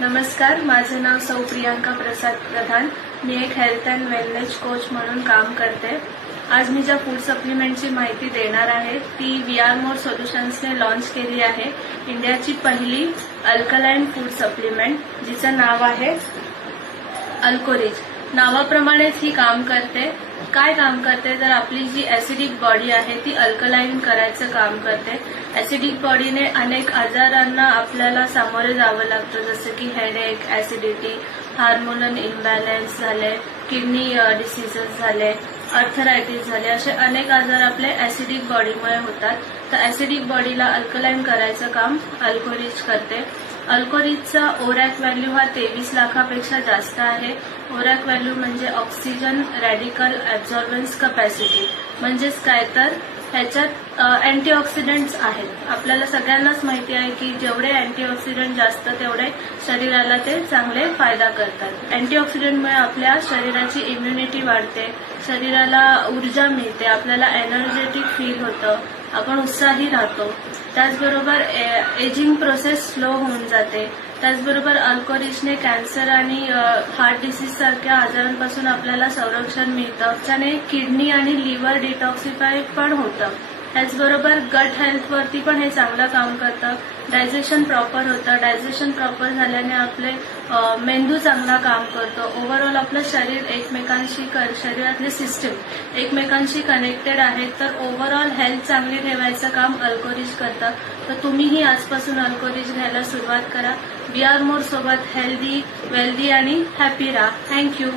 नमस्कार, माझे नाव सौ प्रियांका प्रसाद प्रधान. मी एक हेल्थ अँड वेलनेस कोच म्हणून काम करते. आज मी ज्या फूड सप्लिमेंटची माहिती देणार आहे ती VR मोर सोल्युशन्सने लॉन्च केली आहे. इंडियाची पहिली अल्कलाइन फूड सप्लिमेंट जिचं नाव आहे अल्कोरिज. नावाप्रमाणेच ही काम करते. काय काम करते तर आपली जी ऍसिडिक बॉडी आहे ती अल्कलाइन करायचं काम करते. ऍसिडिक बॉडीने अनेक आजारांना आपल्याला सामोरे जावं लागतं, जसं की हेडेक, ऍसिडिटी, हार्मोनल इम्बॅलन्स झाले, किडनी डिसीजेस झाले, अर्थरायटिस झाले, असे अनेक आजार आपले ऍसिडिक बॉडीमुळे होतात. तर ऍसिडिक बॉडीला अल्कलाइन करायचं काम अल्कोरिज करते. अल्कोरिजचा ओरॅक व्हॅल्यू हा 23 लाखापेक्षा जास्त आहे. ओरॅक व्हॅल्यू म्हणजे ऑक्सिजन रॅडिकल ऍब्झॉर्बन्स कपॅसिटी. म्हणजेच काय तर ह्याच्यात अँटीऑक्सिडंट्स आहेत. आपल्याला सगळ्यांनाच माहिती आहे की जेवढे अँटीऑक्सिडंट जास्त तेवढे शरीराला ते चांगले फायदा करतात. अँटीऑक्सिडंटमुळे आपल्या शरीराची इम्युनिटी वाढते, शरीराला ऊर्जा मिळते, आपल्याला एनर्जेटिक फील होतं, आपण उत्साही राहतो. त्याचबरोबर एजिंग प्रोसेस स्लो होऊन जाते. त्याचबरोबर अल्कोरिजने कॅन्सर आणि हार्ट डिसीज सारख्या आजारांपासून आपल्याला संरक्षण मिळतं. त्याने किडनी आणि लिव्हर डिटॉक्सिफाय पण होतं. त्याचबरोबर गट हेल्थवरती पण हे चांगलं काम करतं. डायजेशन प्रॉपर होतं. डायजेशन प्रॉपर झाल्याने आपले मेंदू चांगला काम करतो. ओव्हरऑल आपलं शरीर एकमेकांशी शरीरातले सिस्टीम एकमेकांशी कनेक्टेड आहेत. तर ओव्हरऑल हेल्थ चांगली ठेवायचं काम अल्कोरिज करतं. तर तुम्हीही आजपासून अल्कोरिज घ्यायला सुरुवात करा. VR मोर सोबत हेल्दी, वेल्दी आणि हॅपी राहा. थँक्यू.